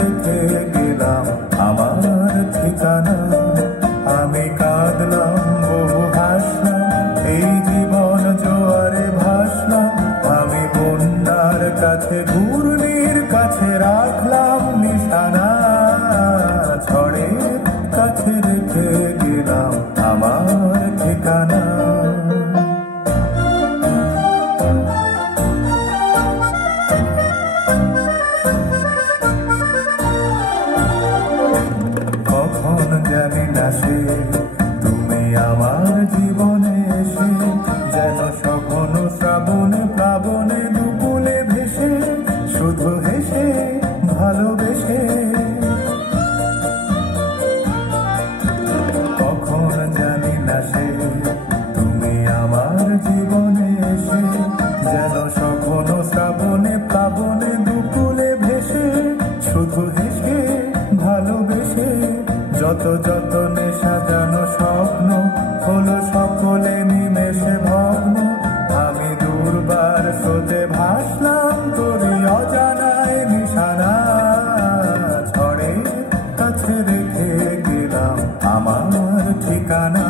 রেখে গেলাম আমার ঠিকানা। আমি কাঁদলাম বহু হাসলাম, এই জীবন জোয়ারে ভাসলাম। আমি বন্যার কাছে ঘূর্ণির কাছে রাখলাম নিশানা। ঝড়ের কাছে রেখে গেলাম আমার ঠিকানা। কখন জানি না সে তুমি আমার জীবনে এসে, যেন সঘন শ্রাবণে প্লাবনে দুকুলে ভেসে, শুধু হেসে ভালোবেসে। কখন জানি না সে তুমি আমার জীবনে এসে, যেন সঘন শ্রাবণে প্লাবনে দুকুলে ভেসে, শুধু হেসে ভালোবেসে। যত যতনে সাজানো স্বপ্ন হলো সকলে নিমেষে ভগ্ন। আমি দুর্বার স্রোতে ভাসলাম তোরই অজানায় নিশানা। ঝড়ের কাছে রেখে গেলাম আমার ঠিকানা।